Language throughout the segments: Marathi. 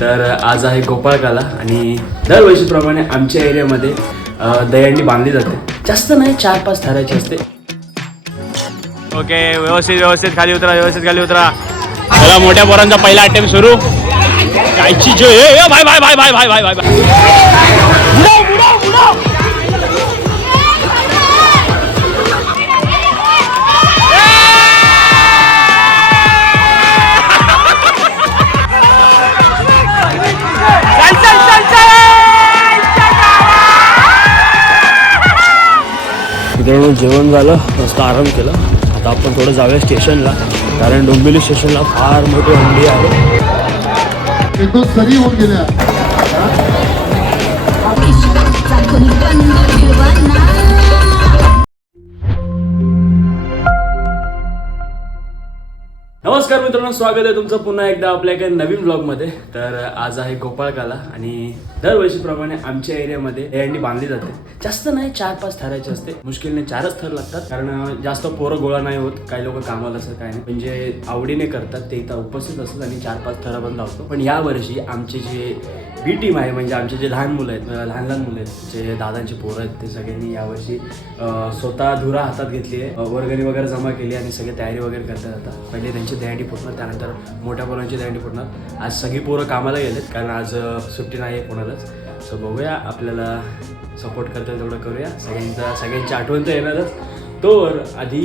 तर आज आहे गोपाळकाला आणि दरवर्षीप्रमाणे आमच्या एरियामध्ये अ, दहीहंडी बांधली जाते. जास्त नाही चार पाच थराची असते. ओके व्यवस्थित व्यवस्थित खाली उतरा व्यवस्थित खाली उतरा. चला मोठ्या पोरांचा पहिला अटेम्प्ट सुरू. कायची जो ए, ए, भाई भाई भाई भाई भाई भाई भाई भाई. मित्रांनो जेवण झालं मस्त आराम केला. आता आपण थोडं जाऊया स्टेशनला कारण डोंबिवली स्टेशनला फार मोठी हंडी आहे. नमस्कार मित्रांनो स्वागत आहे तुमचं पुन्हा एकदा आपल्या एका नवीन ब्लॉगमध्ये तर आज आहे गोपाळकाला आणि दरवर्षीप्रमाणे आमच्या एरियामध्ये दहीहंडी बांधली जाते. जास्त नाही चार पाच थरायचे असते. मुश्किलने चारच थर लागतात. कारण जास्त पोरं गोळा नाही होत. काही लोक कामाला असं काय नाही. म्हणजे आवडीने करतात ते इथं उपस्थित असतात आणि चार पाच थरं पण लावतो. पण या वर्षी आमचे जे बी टीम आहे म्हणजे आमचे जे लहान मुलं आहेत लहान लहान मुलं आहेत जे दादांचे पोरं आहेत ते सगळ्यांनी यावर्षी स्वतः धुरा हातात घेतली आहे वर्गणी वगैरे जमा केली आणि सगळे तयारी वगैरे करतात आता. पहिले त्यांची तयारी फुटणार त्यानंतर मोठ्या पोरांची तयारी फुटणार आज सगळी पोरं कामाला गेलेत कारण आज सुट्टी नाही आहे कोणालाच. सो बघूया आपल्याला सपोर्ट करता तेवढं करूया. सगळ्यांचा सगळ्यांची आठवण तर येणारच. तोवर आधी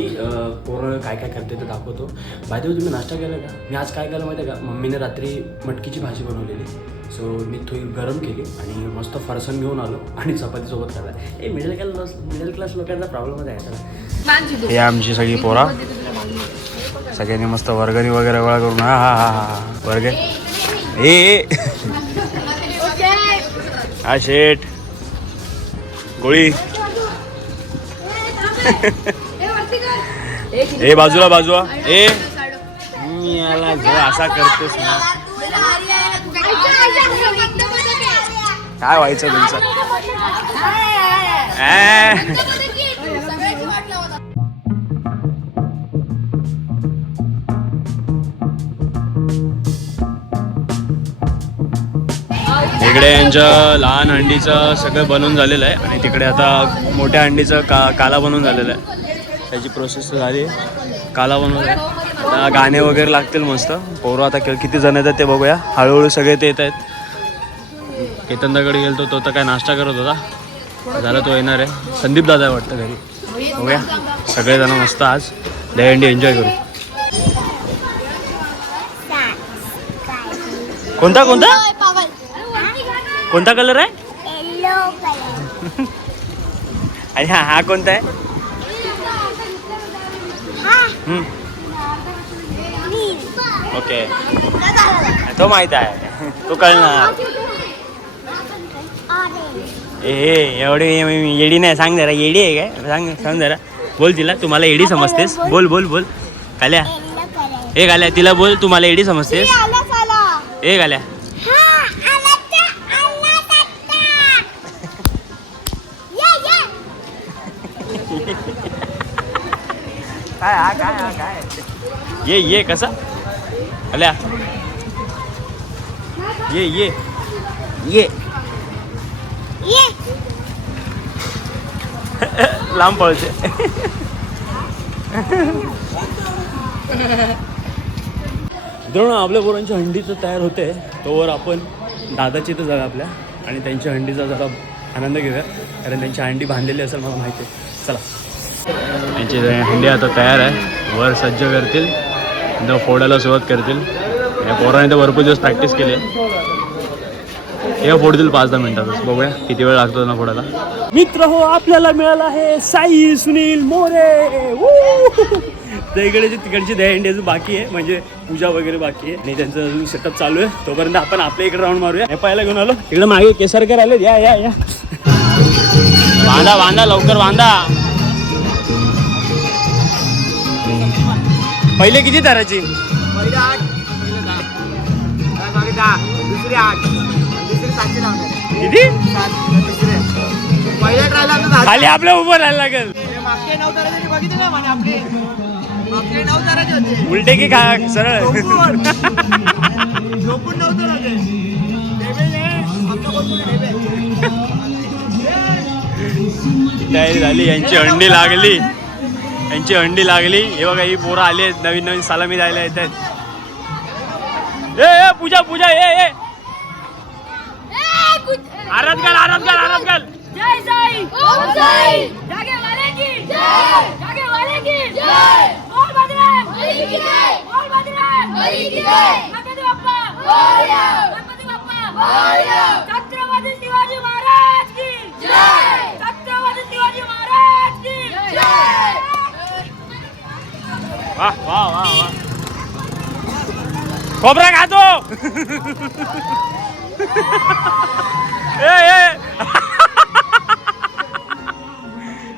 पोरं काय काय करते ते दाखवतो. बाय तुम्ही नाश्ता केला का? मी आज काय केलं माहिती आहे का? मम्मीने रात्री मटकीची भाजी बनवलेली. सो मी थोडी गरम केली आणि मस्त फरसाण घेऊन आलो आणि चपाती सोबत खाल्ला. हे मिडल क्लास मिडल क्लास लोकांचा प्रॉब्लेमच आहे त्याला हे आमची सगळी पोरा. सगळ्यांनी मस्त वर्गणी वगैरे गोळा करून हा हा हा हा वर्ग. ए ए. हा शेठ. गोळी. ए बाजूला बाजूला. ए. मी याला जो असा करतोस ना. काय व्हायचं तुमचं. इकडे यांच्या लहान हंडीचं सगळं बनवून झालेलं आहे आणि तिकडे आता मोठ्या हंडीचं का काला बनवून झालेलं आहे. त्याची प्रोसेस तर झाली. काला बनवलं आता गाणे वगैरे लागतील मस्त. पोरं आता किती जण येतात ते बघूया. हळूहळू सगळे ते येत आहेत. केतनदाकडे गेलतो तो तर काय नाश्ता करत होता. झाला तो येणार आहे. संदीप दादा वाटतं घरी. बघूया. सगळेजण मस्त आज. दहीहंडी एन्जॉय करू. कोणता कोणता? कोणता कलर आहे? आणि हा हा कोणता आहे? ओके तो माहीत आहे. तो कळणार. ए एवढी येडी नाही सांग जरा येडी आहे काय? सांग सांग जरा. बोल तिला तू मला एडी समजतेस. बोल बोल बोल. काल्या. ए गाल्या तिला बोल तू मला एडी समजतेस. ए गाल्या काय हा काय हा काय? ये ये कसा? आल्या ये ये. ये. लांब पळते. मित्रांनो आपल्या पोरांची हंडीचं तयार होते तोवर आपण दादाची तर जागा आपल्या आणि त्यांच्या हंडीचा जरा आनंद घेऊया. कारण त्यांची हंडी बांधलेली असेल मला माहिती आहे. चला. त्यांची हंडी आता तयार आहे. वर सज्ज करतील. नंतर फोडायला सुरुवात करतील. या पोराने तर भरपूर दिवस प्रॅक्टिस केली आहे. हे फोडतील पाच दहा मिनिटातच. बघूया किती वेळ लागतो ना फोडायला. मित्र हो आपल्याला मिळाला आहे साई सुनील मोरे. तर इकडे तिकडची दहीहंडी अजून बाकी आहे म्हणजे पूजा वगैरे बाकी आहे. आणि त्यांचं अजून सेटअप चालू आहे. तोपर्यंत आपण आपल्या इकडे राऊंड मारूया. हे पाहायला घेऊन आलो. इकडे मागे केसरकर आले या या या. बांधा बांधा लवकर बांधा पहिले किती ताराची? पहिले आठ. पहिले दहा. दहा. दुसरी आठ. किती? पहिल्या ट्रायला खाली आपल्या उभं राहायला लागेल. उलटे की खा सरळ. तयारी झाली. यांची अंडी लागली. यांची अंडी लागली. हे बघा ही पोरं आली आहेत. नवीन नवीन सलामी द्यायला येत आहेत. ए ए, पूजा पूजा ए ए. आराध घाल आराध घाल आराध घाल जय साई ओम साई. जागे वाले की. जय. जागे वाले की. जय. बोल बजरंग बली की जय. बोल बजरंग बली की जय. गणपती बाप्पा. मोरया गणपती बाप्पा. मोरया छत्रपती शिवाजी महाराज की. जय. छत्रपती शिवाजी महाराज की. जय. वा वा वा वा खोबरा खातो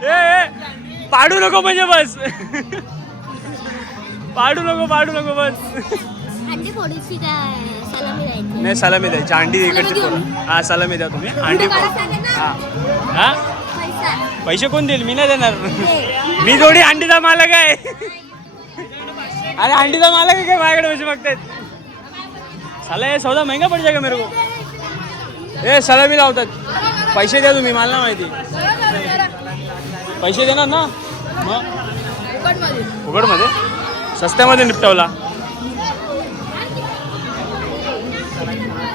ए पाडू नको म्हणजे बस. पाडू नको पाडू नको बस. नाही सलामी द्यायची. अंडी इकडची पोरं हा सलामी द्या तुम्ही. अंडी. हा. हा? पैसा. पैसे कोण देईल? मी नाही देणार. मी थोडी अंडीचा मालक आहे. अरे अंडीचा मालक आहे काय? माझ्याकडे पैसे मागतायत. साला हे सौदा महंगा पड जाएगा मेरे को? ए सलामी लावतात. पैसे द्या तुम्ही मला माहिती. पैसे देणार ना? मग? फुकटमध्ये सस्त्यामध्ये निपटवला.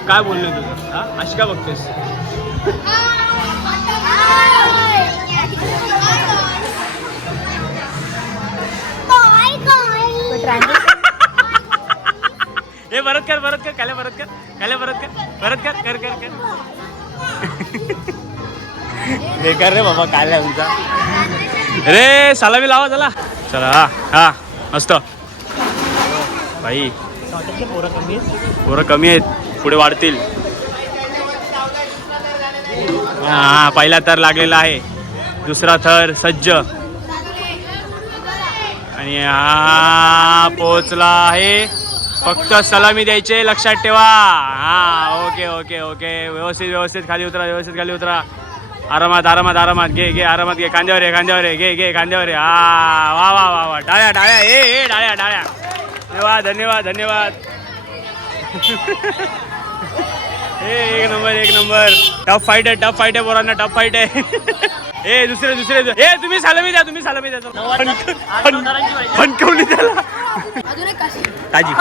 काय बोलले तुझं हा? अशी का बघतेस? हे परत कर परत कर काले परत कर काले परत कर. परत कर कर कर कर. बेकार रे बाबा काय तुमचा रे सलामी लावा चला चला हा हा मस्त. भाई पोरं कमी आहेत पुढे वाढतील. हा पहिला थर लागलेला आहे. दुसरा थर सज्ज. आणि हा पोचला आहे. फक्त सलामी द्यायचे लक्षात ठेवा. हा ओके ओके ओके. व्यवस्थित व्यवस्थित खाली उतरा व्यवस्थित खाली उतरा. आरामात आरामात आरामात. घे घे आरामात घे. कांद्यावर आहे कांद्यावर आहे घे घे कांद्यावर आहे हा वा वा वा वा. डाळ्या डाळ्या. ए ए डाळ्या डाळ्या. धन्यवाद धन्यवाद धन्यवाद. ए एक नंबर एक नंबर. टफ फाईट आहे टफ फाईट आहे पोरांना टफ फाईट आहे. ए दुसरे दुसरे ए तुम्ही सलामी द्या तुम्ही सलामी द्या. फणकवली त्याला. ताजी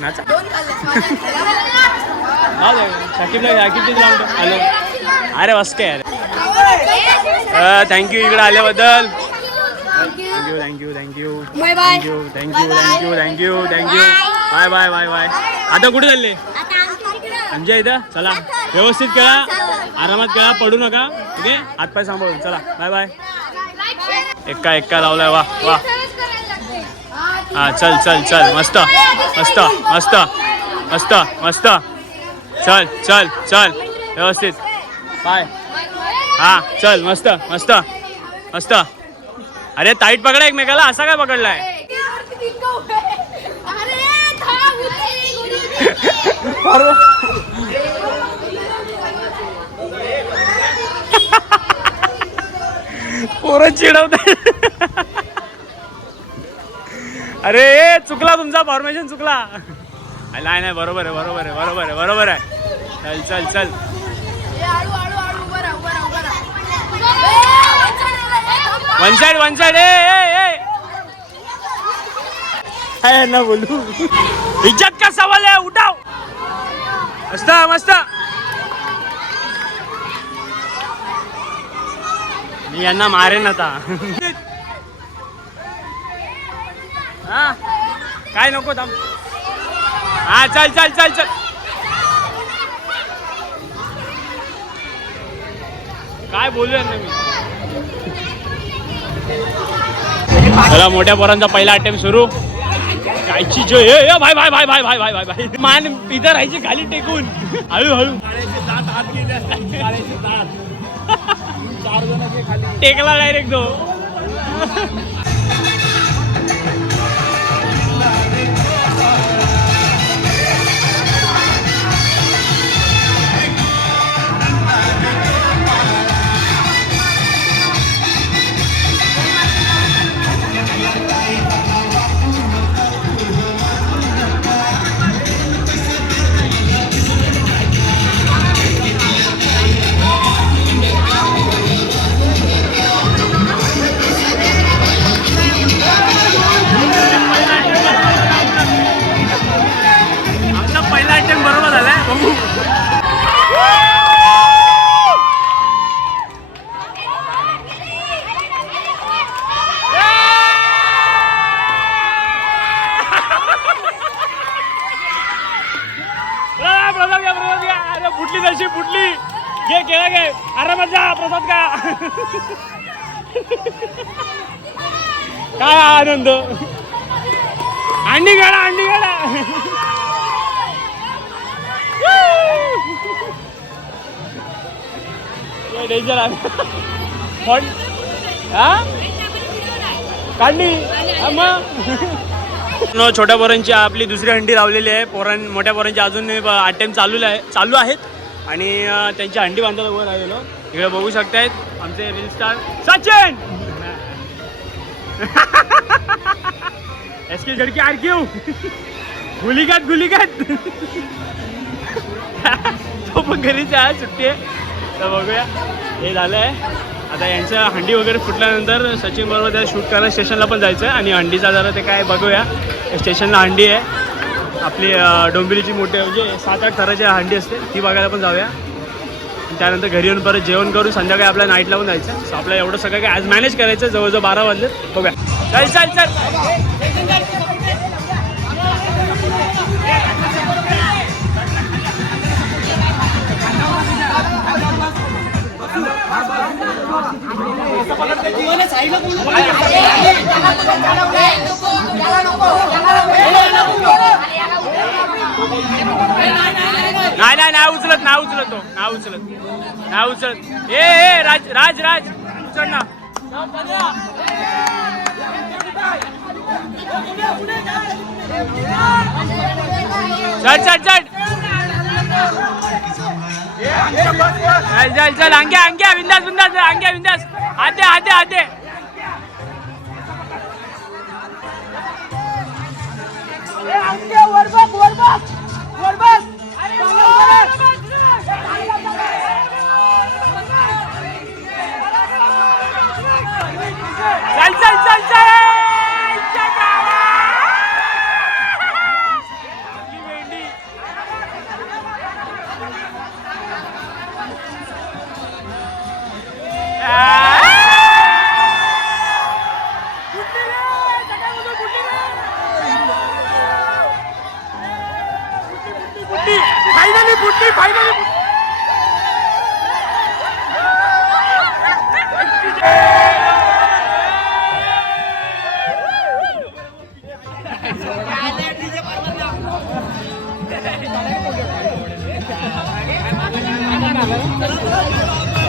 नाचा. शाकीबला अरे काय अरे. थँक्यू इकडे आल्याबद्दल. Thank you thank you thank you thank you thank you thank you thank you thank you bye bye bye bye आता कुठे चालले? आमच्या इथं? चला. व्यवस्थित खेळा. आरामात खेळा पडू नका. ठीक आहे? हातपाय सांभाळून चला. बाय बाय एक्का एक्का लावलाय. वा वा. हा चल चल चल. मस्त मस्त मस्त मस्त मस्त. चल चल चल. व्यवस्थित. बाय हा चल मस्त मस्त मस्त. अरे ताईट पकडा एकमेकाला. असा काय पकडलाय? अरे था उतरी पोरं चिडवत. अरे ए, चुकला तुमचा फॉर्मेशन चुकला. नाही नाही बरोबर आहे बरोबर आहे बरोबर आहे बरोबर आहे. चल चल चल. वन साइड वन साइड ए ए ए. काय ना बोलू? इज्जत का सवाल आहे? उठाव. मस्त मस्त. मी यांना मारेन आता. हा? काय नको थांब. हा चल चल चल चल. काय बोलू यांना मी? चला मोठ्या पोरांचा पहिला अटेम्प सुरू. कायची जो ए ए, भाई भाई भाई भाई भाई भाई भाई भाई. मान इथं राहायची खाली टेकून. हळू हळू. टेकला डायरेक्ट तो. पण हा? काढली. मग? छोट्या पोरांची आपली दुसरी हंडी लावलेली आहे. पोरां मोठ्या पोरांची अजून अटेम्प्ट चालू आहे चालू आहेत. आणि त्यांची हंडी बांधायला वर आलेलो. इकडे बघू शकतायत आमचे reel star Sachin! S K झडकी आर क्यू गुलिगात गुलिगात. तो पण घरीच आहे सुट्टी आहे. तर बघूया हे झालं आहे आता यांचं हंडी वगैरे फुटल्यानंतर सचिन बरोबर त्या शूट करायला स्टेशनला पण जायचं आहे आणि हंडीचा जरा ते काय बघूया. स्टेशनला हंडी आहे. आपली डोंबिलीची डोंबिवलीची मोठी म्हणजे सात आठ थराची हंडी असते. ती बघायला पण जाऊया. त्यानंतर घरी येऊन परत जेवण करून संध्याकाळी आपल्या नाईटला पण जायचं. सो आपल्याला एवढं सगळं काय आज मॅनेज करायचं जवळजवळ बारा वाजले. बघूया. चल चल चल. नाही नाही नाही उचलत ना उचलत तो ना उचलत. ना उचलत. ए ए राज राज राज. उचल ना. चल चल चल. चल चल चल अंग्या अंग्या बिंदास बिंदास अंग्या बिंदास. आते आते आते. चल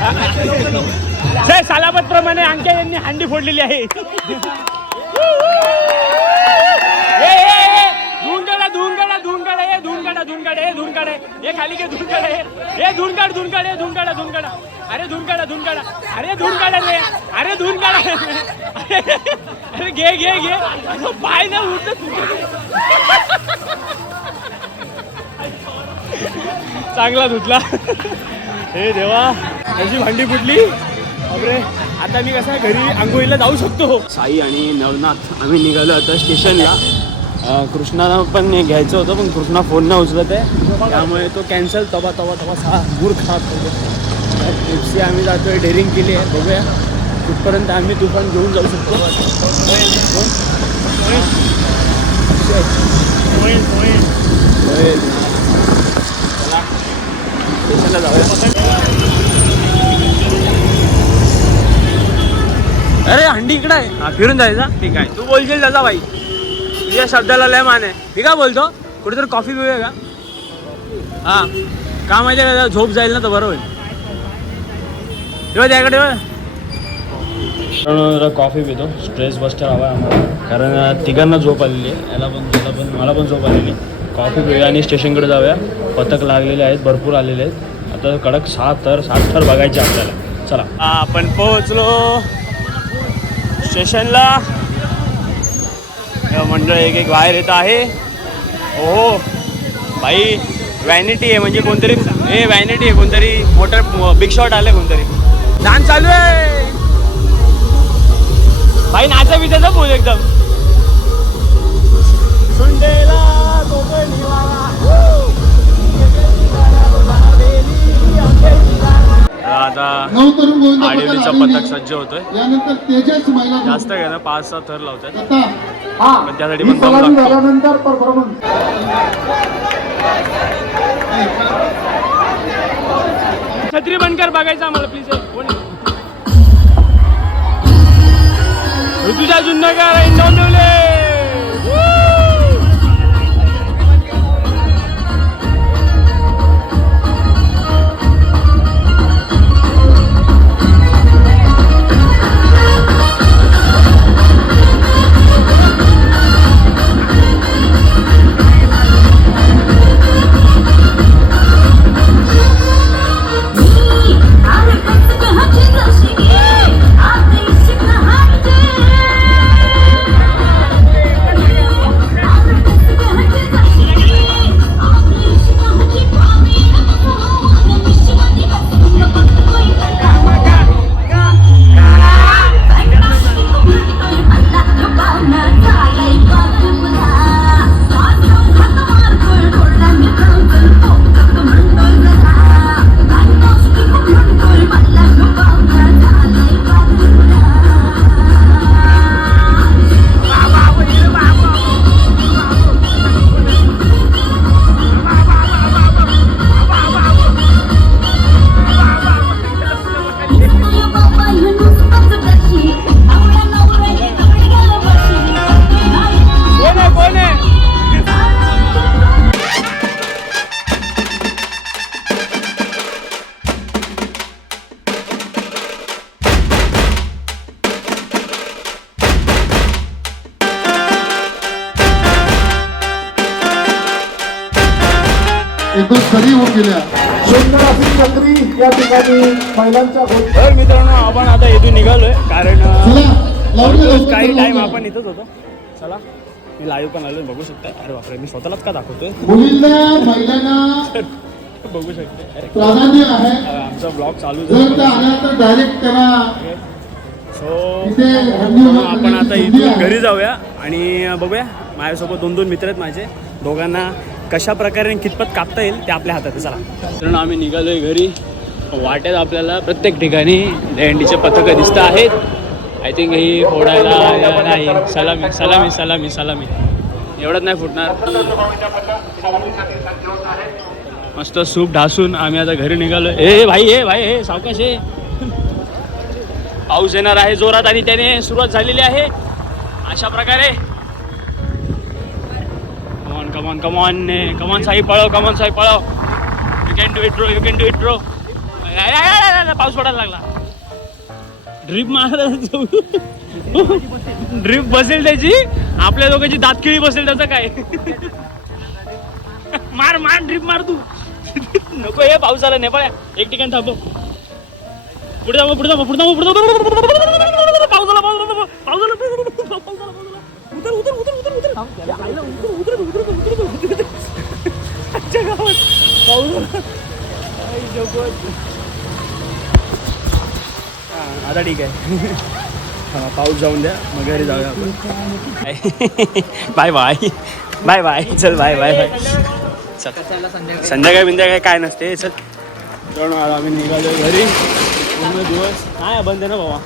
जय सालाबत प्रमाणे अंक्या यांनी हंडी फोडलेली आहे. धुनगडा धुनगडा धुनगडा हे धुनगडा धुनगडा हे धुनगडा हे खाली घे धुनगडा हे धुनगड धुनगड हे धुनगडा धुनगडा अरे धुनगडा धुनगडा अरे धुनगडा रे अरे धुनगडा अरे घे घे घे. पाय ना उठत चांगला धुतला. हे देवा. त्याची भांडी फुटली. अरे आता मी कसं घरी आंघोळीला जाऊ शकतो? साई आणि नवनाथ आम्ही निघालो आता स्टेशनला. कृष्णाला पण घ्यायचं होतं पण कृष्णा फोन नाही उचलत आहे. त्यामुळे तो कॅन्सल तबा तबा तबा सहा गुर खात होतो. ट्रिप्सी आम्ही जातोय डेअरिंग केली आहे बघूया. कुठपर्यंत आम्ही तुफान घेऊन जाऊ शकतो. चला. स्टेशनला जाऊया. अरे हंडी इकडे आहे. हा फिरून जायचा ठीक आहे. तू बोलशील त्याचा बाई. तुझ्या शब्दाला लय मान आहे. मी काय बोलतो? कुठेतरी कॉफी पिऊया का? हा. का माहिती आहे का? झोप जाईल ना तर बरं होईल. तेव्हा त्याकडे कॉफी पितो. स्ट्रेस बस्टर हवा आम्हाला. कारण तिघांना झोप आलेली आहे. याला पण त्याला पण मला पण झोप आलेली कॉफी पिऊया आणि स्टेशनकडे जाऊया. पथक लागलेले आहेत भरपूर आलेले आहेत. आता कडक सात थर सात थर बघायचे आपल्याला. चला. आपण पोहोचलो. स्टेशनला. मंडळ एक एक बाहेर येत आहे. हो भाई वॅनिटी आहे म्हणजे कोणतरी हे वॅनिटी आहे कोणतरी मोटर बिग शॉट आले कोणतरी. डान्स चालू आहे. भाई नाचा बिचाचा बोल एकदम. सुंडेला आता आडिवलीचा पथक. सज्ज होतोय. जास्त काय ना पाच सहा थर लावतात आता पण त्यासाठी पण झाल्यानंतर परफॉर्मन्स छत्री बंद कर बघायचं आम्हाला प्लीज? ऋतुजा जुन्नकर इंदौले कोण तर मित्रांनो आपण आता इथून निघालोय कारण काही टाइम. आपण इथंच होतो. चला मी लाईव्ह पण आलो बघू शकता अरे बापरे मी स्वतःलाच का दाखवतोय? बघू शकते. आमचा ब्लॉग चालू डायरेक्ट सो आपण आता इथून. घरी जाऊया आणि बघूया. माझ्यासोबत दोन दोन मित्र आहेत माझे. दोघांना कशा प्रकारे कितपत कापता येईल ते आपल्या हातात चला. तर आम्ही निघालोय घरी. वाटेत आपल्याला प्रत्येक ठिकाणी दहंडीचे पथकं दिसत आहेत. आय थिंक ही फोडायला नाही. सलामी सलामी सलामी सलामी. एवढंच नाही फुटणार. मस्त सूप ढासून आम्ही आता घरी निघालो. ए भाई ए भाई ए सावकाश ए. पाऊस येणार आहे जोरात आणि त्याने सुरुवात झालेली आहे. अशा प्रकारे. Come on come on come on come on Sai पळव come on Sai पळव. यू कॅन डू इट ड्रो यू कॅन डू इट पाऊस पडायला लागला. ड्रीप मार ड्रीप बसेल त्याची. आपल्या लोकांची दातखिळी बसेल त्याचं काय? मार मार ड्रीप मार तू. नको हे पावसाला नेपाळ एक ठिकाण थांबव. पुढे जाऊ पुढे जाऊ पुढे जाऊ पुढे जाऊ पावसाला पावसाला पावसाला पावसाला पावसाला उतर उतर उतर उतर उतर. या आईला उतर उतर उतर उतर उतर उतर आजच्या गावात पावसाला आई शपथ. आता ठीक आहे. हा, पाऊस जाऊन द्या. मग घरी जाऊया आपण. Bye bye. Bye bye. चल बाय बाय बाय. चल. संध्याकाळी बिंध्याकाळी काय नसते चल. आम्ही निघालो घरी. पूर्ण दिवस. नाही बंद ना बाबा.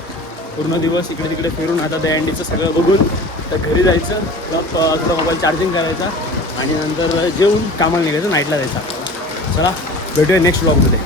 पूर्ण दिवस इकडे तिकडे फिरून आता त्या अँडीचं सगळं बघून तर घरी जायचं. थोडा थोडा मोबाईल चार्जिंग करायचा. आणि नंतर जेवून कामाला निघायचं नाईटला जायचं. चला भेटूया नेक्स्ट ब्लॉगमध्ये